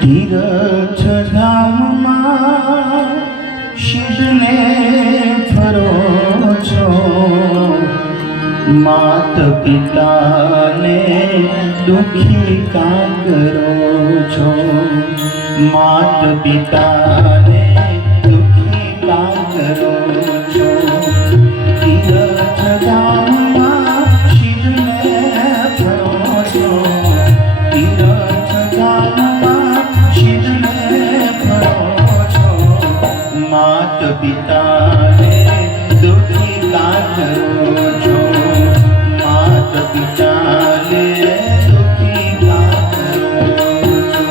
તીરથ ધામમાં શિવને ફરો છો, માત પિતાને દુખી કા કરો છો, માત પિતાને દુખી કા કરો છો। તીરથ ધામમાં શિવને ફરો છો, તીરથ ધામમાં શિવને ફરો છો, માત પિતાને દુખી કા કરો છો, માત પિતાને દુખી કા કરો છો।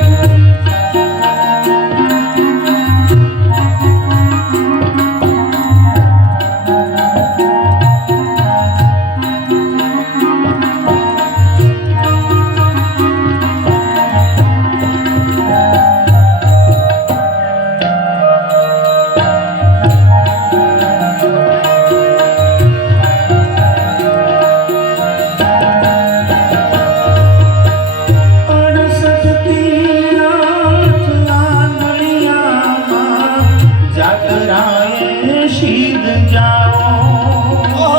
शीद जाओ,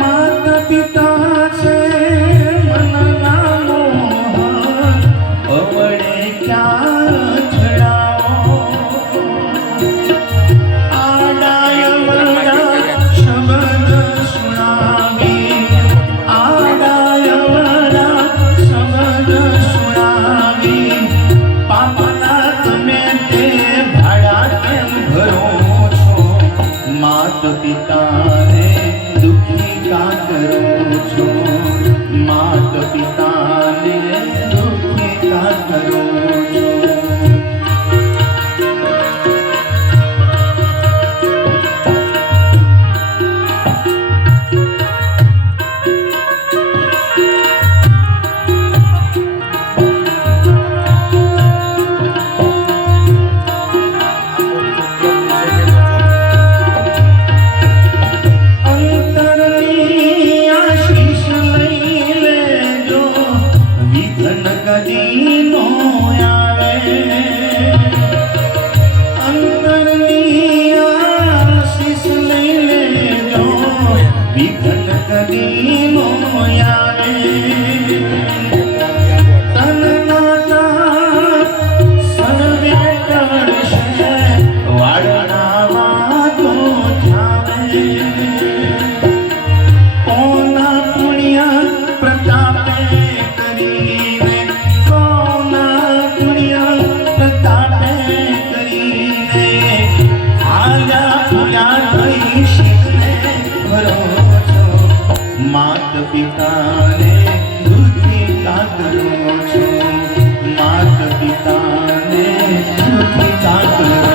माता पिता से मन ना मोह, अवड़े क्या छड़ाओ। आडायवड़ा शब्द सुनावी, आडायवड़ा शब्द सुनावी, पापना तमे ते भाड़ा केम भरो। मात पिताने दुखी का करो छो, मात पिताने दुखी का करो छो। मात पिताने दुखी का करो छो, मात पिताने दुखी का करो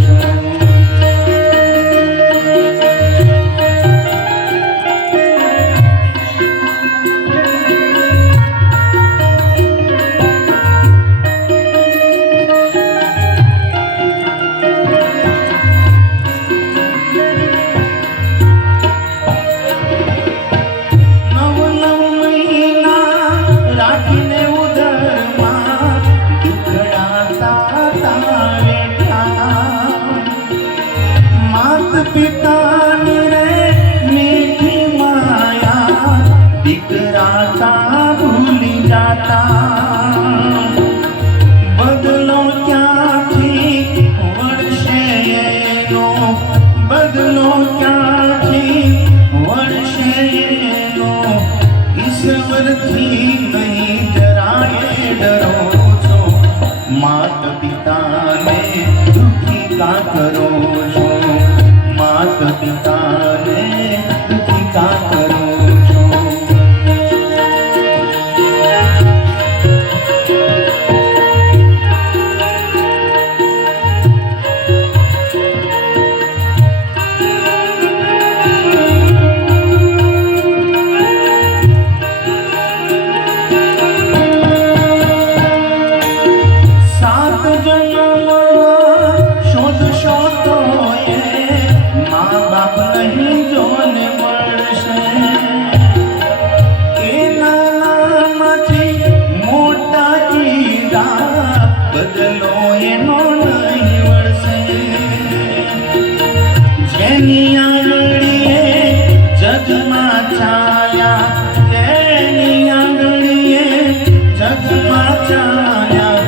छो। पितानी रे मीठी माया, दिकराता भूली जाता। बदलो क्या थी वर्षे नो, बदलो क्या थी वर्षे नो, ईश्वर थी नहीं जराए डरो छो। मात पिता ने दुखी का करो छो, मात पिता ने दुखी का करो छो। सात जन्म शोध शोधो ये બદલો એનો નહીં વળશે. જેની આંગળીએ જગમાં છાયા, જેની આંગળીએ જગમાં છાયા,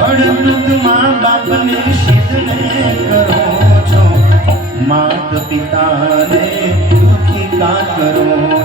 હળદૂતમાં બાપને શીતળે કરો છો, માત પિતાને દુખી કા કરો